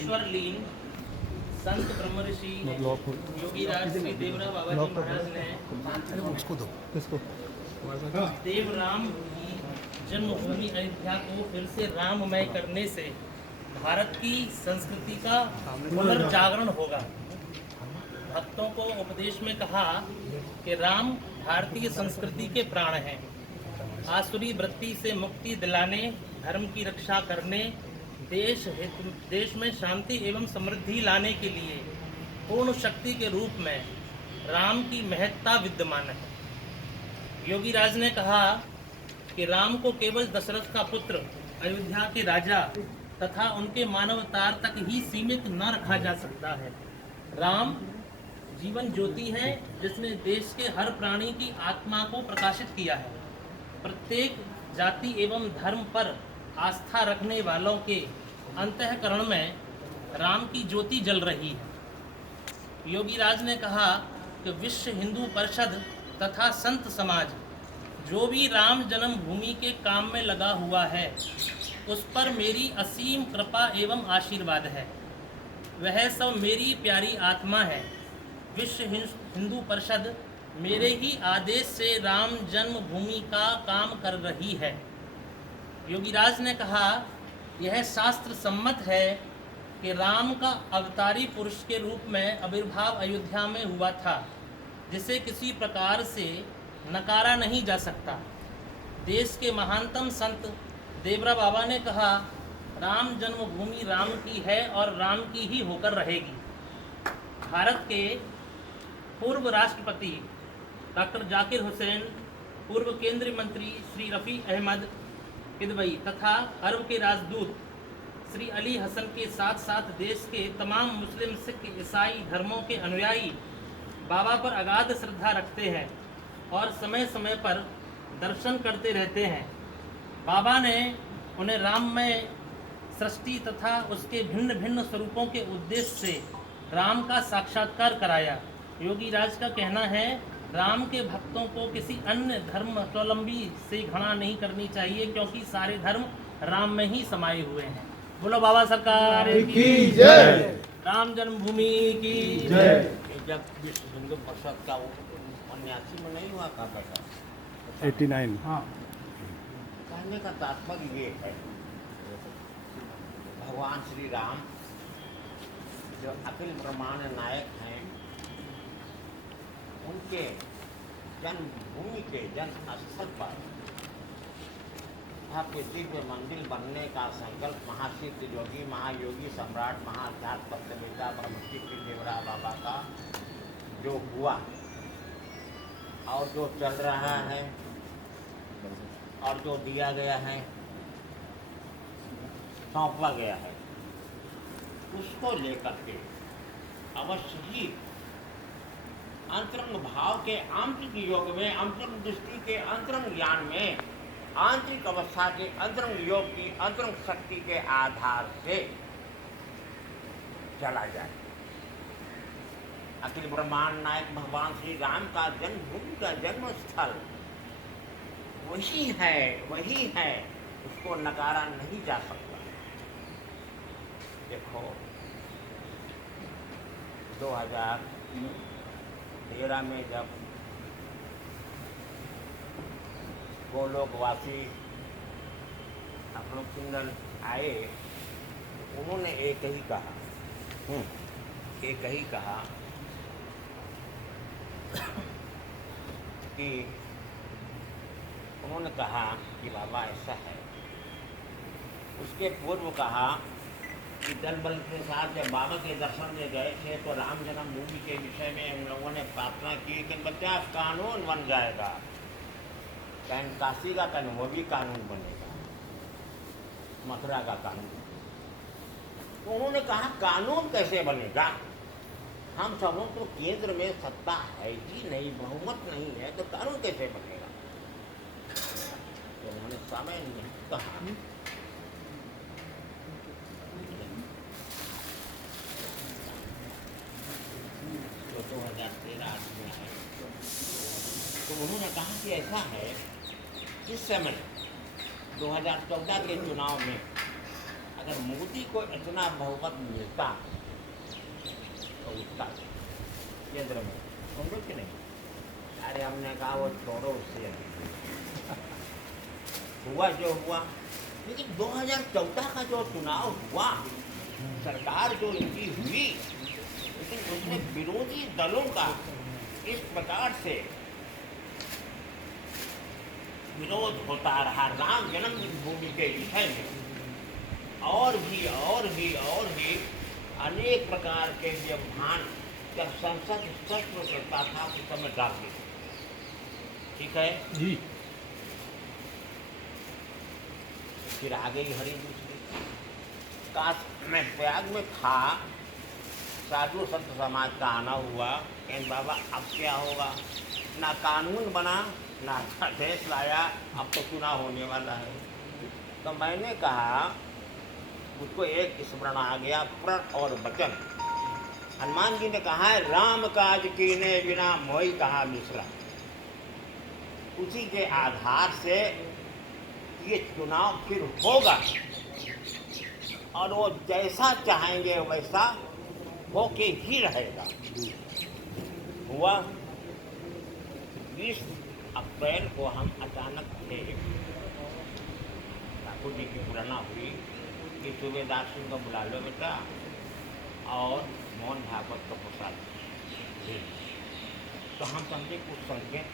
ईश्वर लीन संत ब्रह्म ऋषि योगीराज श्री देवरा बाबा जी महाराज ने उसको दो किसको देवराम की जन्मभूमि अयोध्या को फिर से राममय करने से भारत की संस्कृति का पुनर्जागरण होगा। भक्तों को उपदेश में कहा कि राम भारतीय संस्कृति के प्राण हैं। आसुरी वृत्ति से मुक्ति दिलाने, धर्म की रक्षा करने, देश में शांति एवं समृद्धि लाने के लिए पूर्ण शक्ति के रूप में राम की महत्ता विद्यमान है। योगीराज ने कहा कि राम को केवल दशरथ का पुत्र, अयोध्या के राजा तथा उनके मानवतार तक ही सीमित न रखा जा सकता है। राम जीवन ज्योति है जिसने देश के हर प्राणी की आत्मा को प्रकाशित किया है। प्रत्येक जाति एवं धर्म पर आस्था रखने वालों के अंतःकरण में राम की ज्योति जल रही है। योगीराज ने कहा कि विश्व हिंदू परिषद तथा संत समाज जो भी राम जन्मभूमि के काम में लगा हुआ है उस पर मेरी असीम कृपा एवं आशीर्वाद है। वह सब मेरी प्यारी आत्मा है। विश्व हिंदू परिषद मेरे ही आदेश से राम जन्मभूमि का काम कर रही है। योगीराज ने कहा यह शास्त्र सम्मत है कि राम का अवतारी पुरुष के रूप में आविर्भाव अयोध्या में हुआ था, जिसे किसी प्रकार से नकारा नहीं जा सकता। देश के महानतम संत देवरा बाबा ने कहा राम जन्मभूमि राम की है और राम की ही होकर रहेगी। भारत के पूर्व राष्ट्रपति डॉक्टर जाकिर हुसैन, पूर्व केंद्रीय मंत्री श्री रफ़ी अहमद किदवई तथा अरब के राजदूत श्री अली हसन के साथ साथ देश के तमाम मुस्लिम, सिख, ईसाई धर्मों के अनुयायी बाबा पर अगाध श्रद्धा रखते हैं और समय समय पर दर्शन करते रहते हैं। बाबा ने उन्हें राममय सृष्टि तथा उसके भिन्न भिन्न स्वरूपों के उद्देश्य से राम का साक्षात्कार कराया। योगीराज का कहना है राम के भक्तों को किसी अन्य धर्म स्वावलंबी से घृणा नहीं करनी चाहिए, क्योंकि सारे धर्म राम में ही समाये हुए हैं। बोलो बाबा सरकार की जय, राम जन्मभूमि की जय। जब विश्व हिंदू परिषद का 79 में नहीं हुआ था बेटा, 89। हाँ, कहने का तात्पर्य ये है भगवान श्री राम जो अखिल ब्रह्मांड नायक हैं, उनके जन्मभूमि के जन्म स्थल पर आपके दिव्य मंदिर बनने का संकल्प महासिद्ध योगी महायोगी सम्राट महाध्यात्म पत्रवेता ब्रह्मश्री देवरा बाबा का जो हुआ और जो चल रहा है और जो दिया गया है, सौंपा गया है, उसको लेकर के अवश्य ही अंतरंग भाव के आंतरिक योग में, अंतरंग दृष्टि के अंतरंग ज्ञान में, आंतरिक अवस्था के अंतरंग योग की अंतरंग शक्ति के आधार से चला जाए। अखिल ब्रह्मांड नायक भगवान श्री राम का जन्मभूमि का जन्म स्थल वही है, उसको नकारा नहीं जा सकता। देखो 2013 में जब गोलोकवासी अपनों किंदन आए, उन्होंने एक ही कहा कि उन्होंने कहा कि बाबा ऐसा है। उसके पूर्व कहा कि दल बल के साथ जब बाबा के दर्शन में गए थे तो राम जन्मभूमि के विषय में उन लोगों ने प्रार्थना की कि बच्चा कानून बन जाएगा, कहीं काशी का कहीं वो भी कानून बनेगा, मथुरा का कानून। तो उन्होंने कहा कानून कैसे बनेगा, हम सबों तो केंद्र में सत्ता है ही नहीं, बहुमत नहीं है, तो कानून कैसे बनेगा। तो उन्होंने समय नहीं कहा। तो 2013 में है, तो उन्होंने कहा कि ऐसा है, इस समय 2014 के चुनाव में अगर मोदी को इतना बहुमत मिलता तो उसका केंद्र में समझो कि नहीं। अरे हमने कहा वो छोड़ो, उससे हुआ जो हुआ। लेकिन 2014 का जो चुनाव हुआ, सरकार जो इनकी हुई, लेकिन उसमें विरोधी दलों का इस प्रकार से विरोध होता रहा राम जन्मभूमि के विषय में। और भी अनेक प्रकार के व्यवधान जब संसद स्पष्ट करता था उस समय डाल दी। ठीक है जी। फिर आ गई हरी दूसरी। काश मैं प्रयाग में था, साधु संत समाज का आना हुआ, कहने बाबा अब क्या होगा, ना कानून बना ना अध्यादेश लाया, अब तो चुनाव होने वाला है। तो मैंने कहा, उसको एक स्मरण आ गया, प्रण और वचन। हनुमान जी ने कहा है, राम काज कीने बिना मोहि कहा मिश्रा। उसी के आधार से ये चुनाव फिर होगा और वो जैसा चाहेंगे वैसा होके ही रहेगा। हुआ 20 अप्रैल को हम अचानक थे, ठाकुर जी की पुराना हुई कि सूबेदार सिंह को बुला लो बेटा और मोहन भागवत को प्रसाद। तो हम समझे कुछ संकेत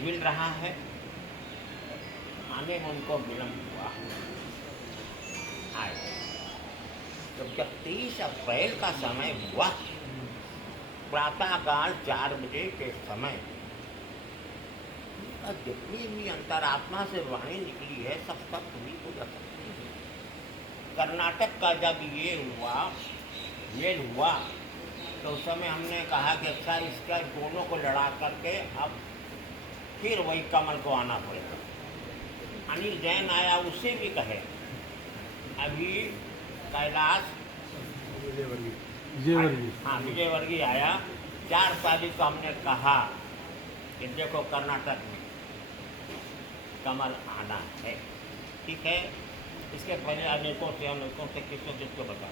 मिल रहा है, आने में उनको विलम्ब हुआ। आए तो जब 23 अप्रैल का समय हुआ, प्रातःकाल 4 बजे के समय, जितनी भी अंतरात्मा से वाणी निकली है सब हुई पूजा। कर्नाटक का जब ये मेल हुआ तो उस समय हमने कहा कि अच्छा इसका दोनों को लड़ा करके अब फिर वही कमल को आना पड़ेगा। अनिल जैन आया, उससे भी कहे अभी कैलाश विजयवर्गीय आया। 4 तारीख को हमने कहा कि देखो कर्नाटक में कमल आना है। ठीक है, इसके पहले अनेकों से किसको बता।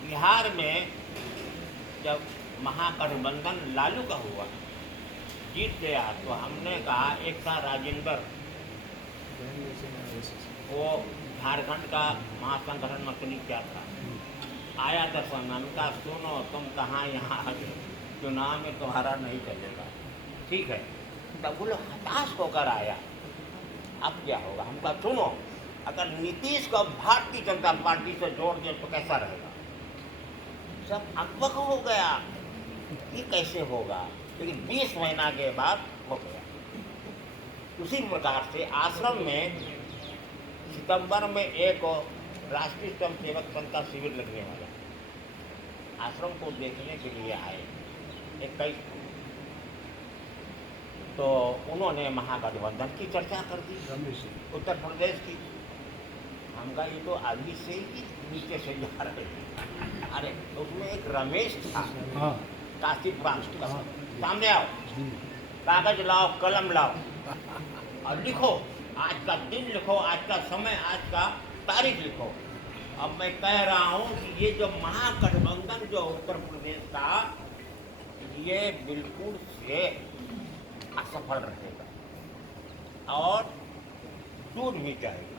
बिहार में जब महागठबंधन लालू का हुआ, जीत गया, तो हमने कहा, एक था राजेंद्र, वो झारखंड का महासंगठन मंत्री क्या था, आया था समय का, सुनो तुम कहाँ यहाँ आ गए, चुनाव में तुम्हारा नहीं चलेगा। ठीक है, तब वो लोग हताश होकर आया, अब क्या होगा। हम कहा सुनो, अगर नीतीश को भारतीय जनता पार्टी से जोड़ दे तो कैसा रहेगा। सब अकबक हो गया, ये कैसे होगा। लेकिन 20 महीना के बाद हो गया। उसी प्रकार से आश्रम में सितंबर में एक राष्ट्रीय स्वयं सेवक संघ का शिविर लगने वाला, आश्रम को देखने के लिए आए 21। तो उन्होंने महागठबंधन की चर्चा कर दी, उत्तर प्रदेश की। हम कहा ये तो अभी से ही नीचे से जा रहे हैं। अरे उसमें एक रमेश था, काशी प्रांत का, सामने आओ, कागज लाओ, कलम लाओ और लिखो, आज का दिन लिखो, आज का समय, आज का तारीख लिखो। अब मैं कह रहा हूँ कि ये जो महागठबंधन जो उत्तर प्रदेश का, ये बिल्कुल से असफल रहेगा और टूट भी जाएगा।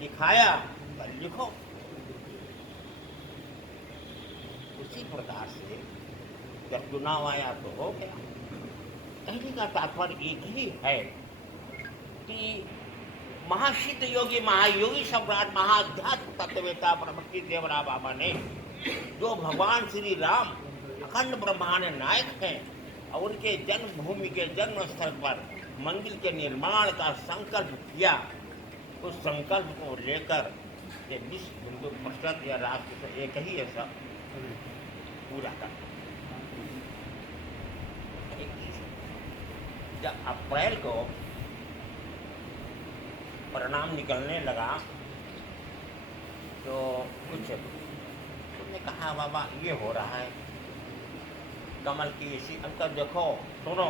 लिखाया पर लिखो। उसी प्रकार से जब चुनाव आया तो हो गया। कहने का तात्पर्य एक ही है कि महासिद्ध योगी, महायोगी सम्राट, महाध्यात्म तत्ववेता ब्रह्मश्री देवरा बाबा ने जो भगवान श्री राम अखंड ब्रह्मांड नायक हैं और उनके जन्मभूमि के जन्म स्थल पर मंदिर के निर्माण का संकल्प किया, उस संकल्प को लेकर ये विश्व हिंदू परिषद या राष्ट्र से एक ही ऐसा पूरा कर। जब अप्रैल को परिणाम निकलने लगा तो कुछ तुमने कहा बाबा ये हो रहा है कमल की इसी। अब तक देखो सुनो,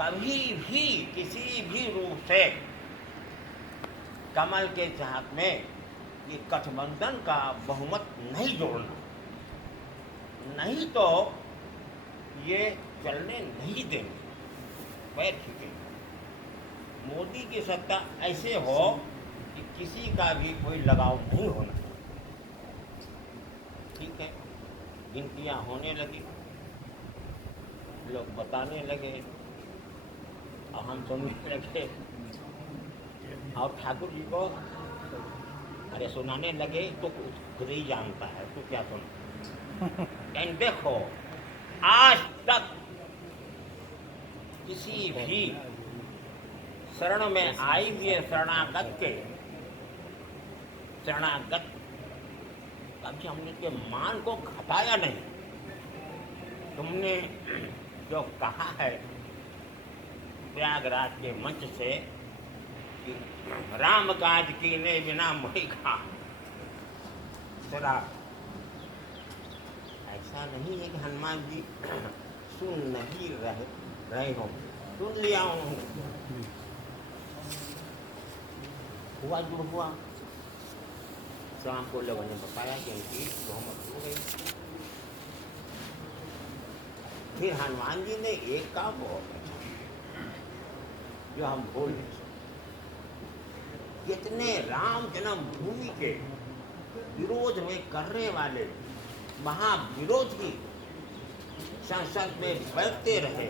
कभी भी किसी भी रूप से कमल के चाहत में ये गठबंधन का बहुमत नहीं जोड़ना, नहीं तो ये चलने नहीं देंगे, पैर खींचेंगे। मोदी की सत्ता ऐसे हो कि किसी का भी कोई लगाव नहीं होना। ठीक है, गिनतियाँ होने लगी, लोग बताने लगे और हम सुनने लगे, और ठाकुर जी को अरे सुनाने लगे तो खुद ही जानता है तो क्या सुना। लेकिन देखो, आज तक किसी भी शरण में आई हुए शरणागत कभी हमने के मान को घटाया नहीं। तुमने जो कहा है प्रयागराज के मंच से कि राम काज कीने बिना मोहि खा, जरा ऐसा नहीं है कि हनुमान जी सुन नहीं रहे हो, सुन लिया हूँ, हुआ जो हुआ। शाम को लोगों ने बताया कि इनकी बहुमत हो गई। फिर हनुमान जी ने एक काम बहुत अच्छा जो हम भूल नहीं सकते, कितने राम जन्मभूमि के विरोध में करने वाले महाविरोधी संसद में बैठते रहे,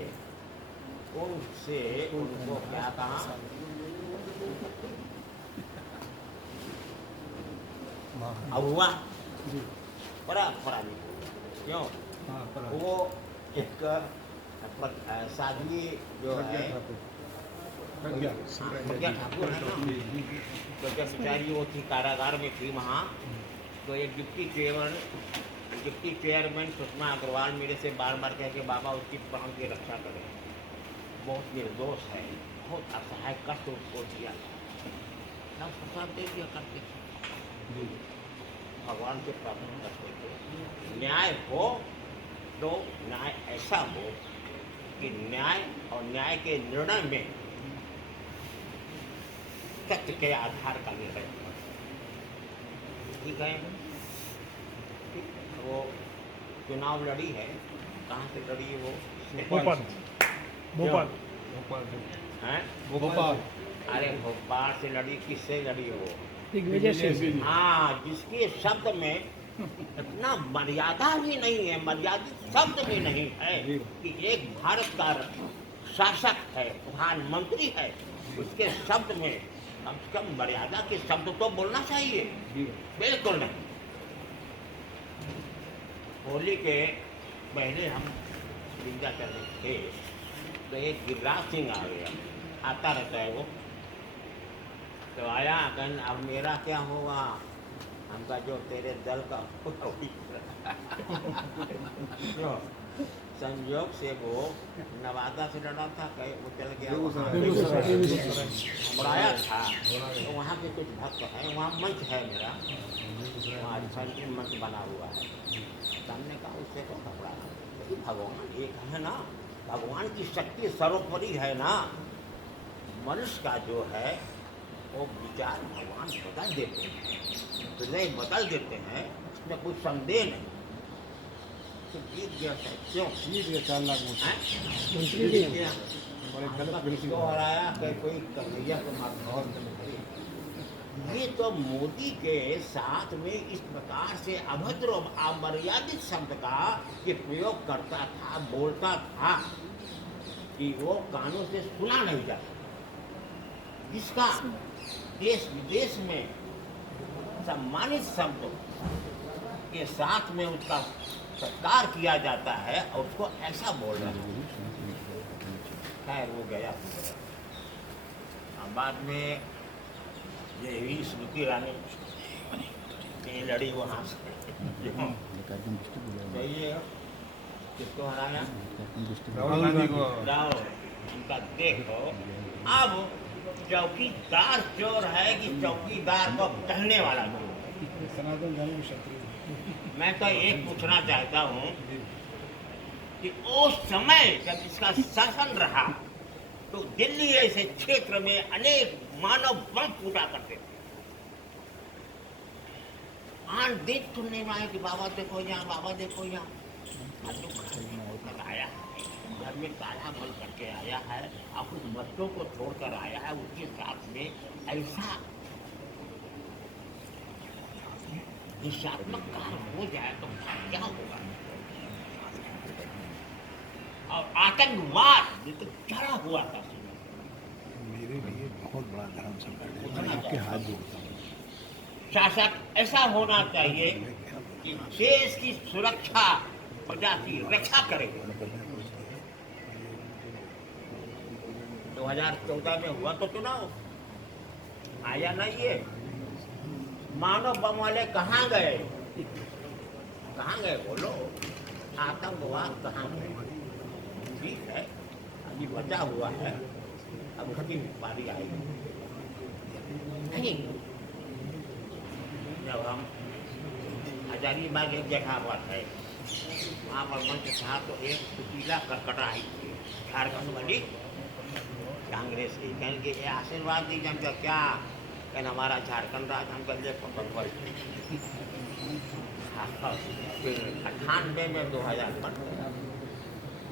उनसे उनको क्या कहा, अब हुआ बड़ा क्यों वो एक साध्वी जो है प्रज्ञा ठाकुर है ना, तो जब बेचारी वो थी कारागार में थी वहाँ, तो एक डिप्टी चेयरमैन सुषमा अग्रवाल मेरे से बार बार कह के बाबा उसकी प्राण की रक्षा करें, बहुत निर्दोष है, बहुत असहाय कष्ट उसको दिया, प्रसाद दे दिया करते थे, भगवान से प्रार्थना करते थे। न्याय हो तो न्याय ऐसा हो कि न्याय और न्याय के निर्णय में सत्य के आधार का निर्णय हो। ठीक है, वो चुनाव लड़ी है, कहाँ से लड़ी है वो? भोपाल। अरे भोपाल से लड़ी, किससे लड़ी है वो? हाँ, जिसके शब्द में इतना मर्यादा भी नहीं है, मर्यादित शब्द भी नहीं है कि एक भारत का शासक है, प्रधानमंत्री है, उसके शब्द में कम से कम मर्यादा के शब्द तो बोलना चाहिए। बिल्कुल नहीं। होली के पहले हम विंध्या कर रहे थे तो एक गिरिराज सिंह आ गया, आता रहता है वो, तो आया कहन अब मेरा क्या होगा, हमका जो तेरे दल का संयोग से वो नवादा से लड़ा था, कहीं वो चल गया बढ़ाया था, तो वहाँ के कुछ भक्त हैं, वहाँ मंच है मेरा, वहाँ अच्छा मंच बना हुआ है, हमने कहा उससे तो घबराना, भगवान एक है ना, भगवान की शक्ति सर्वोपरि है ना, मनुष्य का जो है वो विचार भगवान बदल देते हैं, हृदय बदल देते हैं, उसमें कोई संदेह नहीं। तो जीत गया था, क्यों जीत गया? 4 लाख किसको हराया? कोई कन्हैया को मार। ये तो मोदी के साथ में इस प्रकार से अभद्र अमर्यादित शब्द का ये प्रयोग करता था, बोलता था कि वो कानों से सुना नहीं जाता, जिसका देश विदेश में सम्मानित शब्द के साथ में उसका सत्कार किया जाता है और उसको ऐसा बोल रहा है। खैर वो गया, बाद में ये हुई स्मृति ईरानी लड़ी वहाँ से, सही है, किसको हराया? राहुल गांधी को। उनका देखो, अब चौकीदार चोर है कि चौकीदार को कहने वाला चोर? सनातन धर्म शत्रु। मैं तो एक पूछना चाहता हूँ कि उस समय जब इसका शासन रहा तो दिल्ली ऐसे क्षेत्र में अनेक मानव बम फूटा करते थे, आन दिन सुनने में आया कि बाबा देखो यहाँ, बाबा देखो यहाँ। आलू घर आया है, घर में ताला बंद करके आया है, अब उस बच्चों को छोड़कर आया है, उसके साथ में ऐसा दिशात्मक कार्य हो जाए तो क्या होगा। और आतंकवाद ये तो चढ़ा हुआ था। मेरे लिए बहुत बड़ा धर्म संकट है, मैं आपके हाथ जोड़ता हूँ। शासक ऐसा होना चाहिए कि देश की सुरक्षा, प्रजा की रक्षा करे। 2014 में हुआ तो चुनाव, आया नहीं है। मानव बम वाले कहाँ गए? कहाँ गए बोलो? आतंकवाद कहाँ गए? ठीक है, अभी बचा हुआ है, अब उसकी बारी आएगी। नहीं, जब हम हजारीबाग एक जगह पर थे, वहाँ पर मंच था तो एक सुशीला करकटा आई थी, झारखंड वाली कांग्रेस की। कहें कि ये आशीर्वाद दीजिए। हमका क्या? कहना हमारा झारखंड राज हम कर 98 में 2000 बन गया।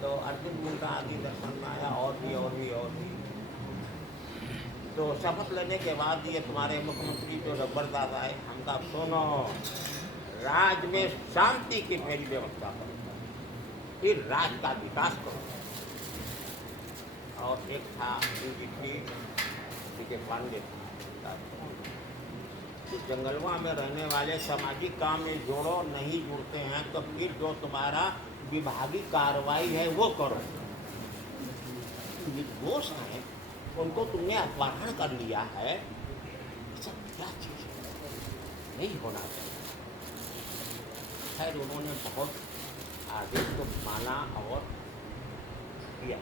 तो अर्जुन मुंडा आदि दर्शन में आया, और भी। तो शपथ लेने के बाद ये तुम्हारे मुख्यमंत्री जो जबरदस्त आए, हम कहा सुनो, राज्य में शांति की मेरी व्यवस्था करो, फिर राज्य का विकास करो। और एक था के पांडे, जंगलवा में रहने वाले सामाजिक काम में जोड़ो, नहीं जुड़ते हैं तो फिर जो तुम्हारा विभागीय कार्रवाई है वो करो। निर्दोष है, उनको तुमने अपहरण कर लिया है, सब क्या चीज नहीं होना चाहिए। खैर उन्होंने बहुत आदेश को माना और किया।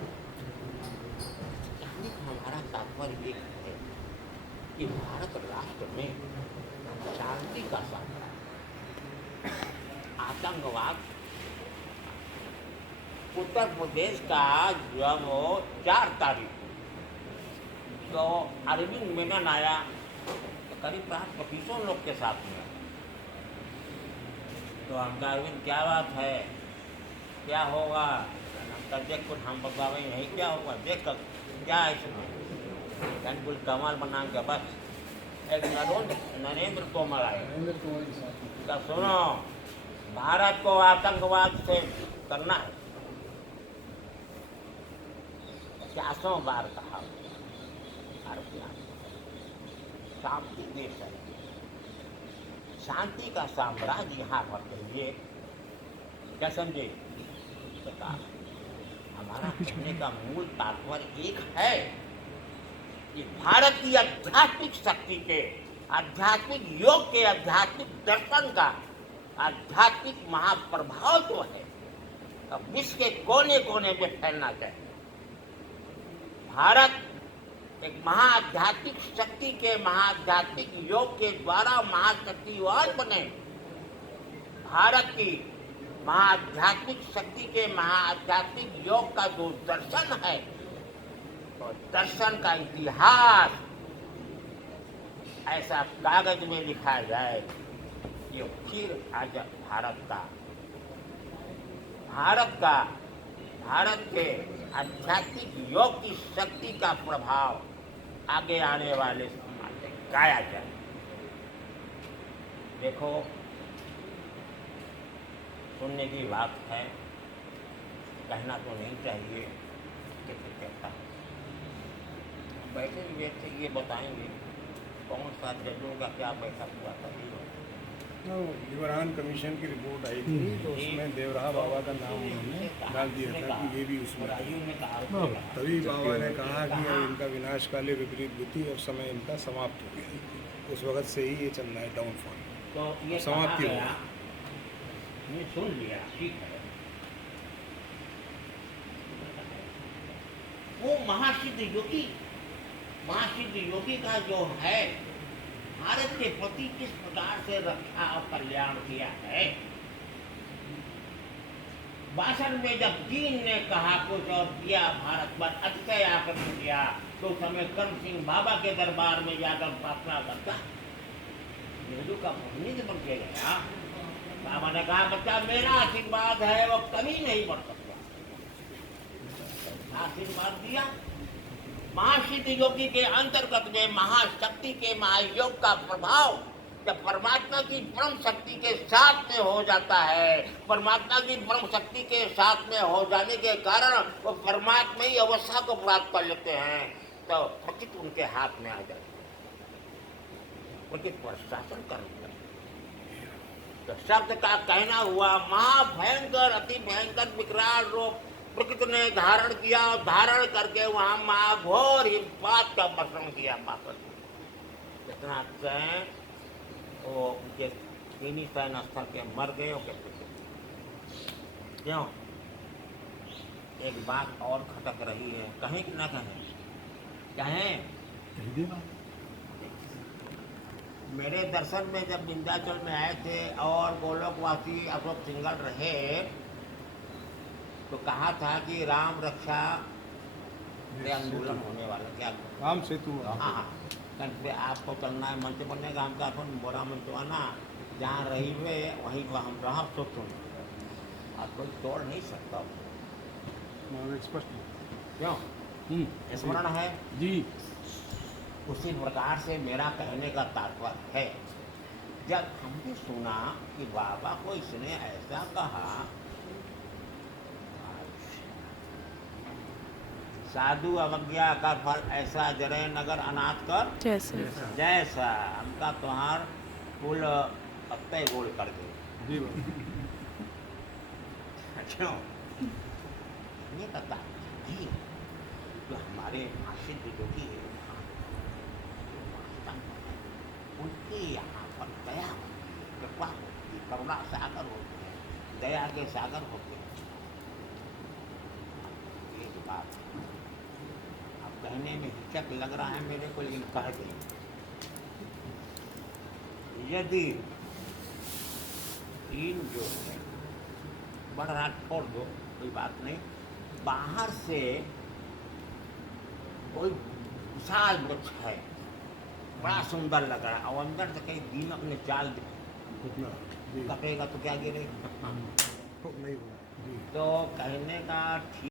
कहने का हमारा तात्पर्य ये है कि भारत राष्ट्र में शांति का सामना, आतंकवाद। उत्तर प्रदेश का जब 4 तारीख तो अरविंद मेनन आया, तो करीब 25 लोग के साथ में। तो हम कहा अरविंद क्या बात है, क्या होगा? हम कहा देख कुछ हम बतावे नहीं क्या होगा, देख कर क्या है इसमें। कुल कमाल बना के बस एक नरेंद्र तोमर आए, तो सुनो, भारत को आतंकवाद से करना है। 50 बार कहा, शांति देश है, शांति का साम्राज्य यहाँ पर चाहिए। क्या समझे? हमारा कहने का मूल तात्पर्य एक है कि भारत की आध्यात्मिक शक्ति के, आध्यात्मिक योग के, आध्यात्मिक दर्शन का आध्यात्मिक महाप्रभाव जो है अब विश्व के कोने कोने में फैलना चाहिए। भारत एक महाआध्यात्मिक शक्ति के, महाआध्यात्मिक योग के द्वारा महाशक्तिवान बने। भारत की महाआध्यात्मिक शक्ति के, महाआध्यात्मिक योग का जो दर्शन है, तो दर्शन का इतिहास ऐसा कागज में लिखा जाए, ये फिर आज भारत के आध्यात्मिक योग की शक्ति का प्रभाव आगे आने वाले समाज में गाया जाए। देखो, सुनने की बात है, कहना तो नहीं चाहिए, किसी कहता है। बैठे हुए थे, ये बताएंगे कौन सा जजों का क्या बैठक हुआ था। यूरान कमीशन की रिपोर्ट आई थी, तो उसमें देवराहा बाबा का नाम उन्होंने डाल दिया था कि ये भी उसमें है। तभी बाबा ने कहा कि अब इनका विनाशकाली विपरीत बुद्धि और समय इनका समाप्त हो गया। उस वक्त से ही ये चल रहा है डाउनफॉल, तो ये समाप्ति हो गया, मैं सुन लिया, ठीक है। वो महासिद्ध योगी का जो है भारत के प्रति किस प्रकार से रक्षा और कल्याण किया है। भाषण में जब चीन ने कहा कुछ और किया, भारत पर अतिशय आक्रमण किया, तो समय कर्म सिंह बाबा के दरबार में जाकर प्रार्थना करता, हिंदू का प्रतिनिधि बन के गया। बाबा ने कहा बच्चा मेरा आशीर्वाद है वो कभी नहीं बढ़ सकता। आशीर्वाद दिया। महासिद्ध योगी के अंतर्गत में महाशक्ति के महायोग का प्रभाव जब परमात्मा की परम शक्ति के साथ में हो जाता है, परमात्मा की परम शक्ति के साथ में हो जाने के कारण वो परमात्मा ही अवस्था को प्राप्त कर लेते हैं, तो प्रकृति उनके हाथ में आ जाती है, प्रकृति पर शासन करने लगती है। तो शब्द का कहना हुआ महाभयंकर अति भयंकर विकराल रूप प्रकृति ने धारण किया और धारण करके वहां महाघोर हिमपात का वर्णन किया। माता कितना चैन वो उनके तीनी शयन स्तर के मर गए और क्यों? एक बात और खटक रही है, कहें कि ना कहें? कहें? मेरे दर्शन में जब विंध्याचल में आए थे और गोलोकवासी अशोक सिंघल रहे तो कहा था कि राम रक्षा आंदोलन होने वाला। क्या राम सेतु? हाँ, पे आपको चलना है मंच बनेगा, हमका अपन बोरा मंचवाना जहाँ रही हुए वहीं पर हम रहा तो तुम आप कोई तोड़ नहीं सकता। स्पष्ट क्यों? स्मरण है जी। उसी प्रकार से मेरा कहने का तात्पर्य है, जब हमने सुना कि बाबा को इसने ऐसा कहा, साधु अवज्ञा का फल ऐसा जरे नगर अनाथ कर जैसा हमका तुम्हार कुल पत्ते गोल कर दे। क्यों? ये पता नहीं जो हमारे सिद्ध योगी है उनके यहाँ पर दया कृपा होती है, करुणा सागर होते हैं, दया के सागर होते हैं। एक बात कहने में हिचक लग रहा है मेरे को, लेकिन कह दें, यदि इन जो है बढ़ रहा छोड़ दो, कोई बात नहीं, बाहर से कोई विशाल वृक्ष है, बड़ा सुंदर लग रहा है और अंदर से कहीं दीमक ने चाल कटेगा तो क्या गिरेगा? नहीं होगा। तो कहने का ठीक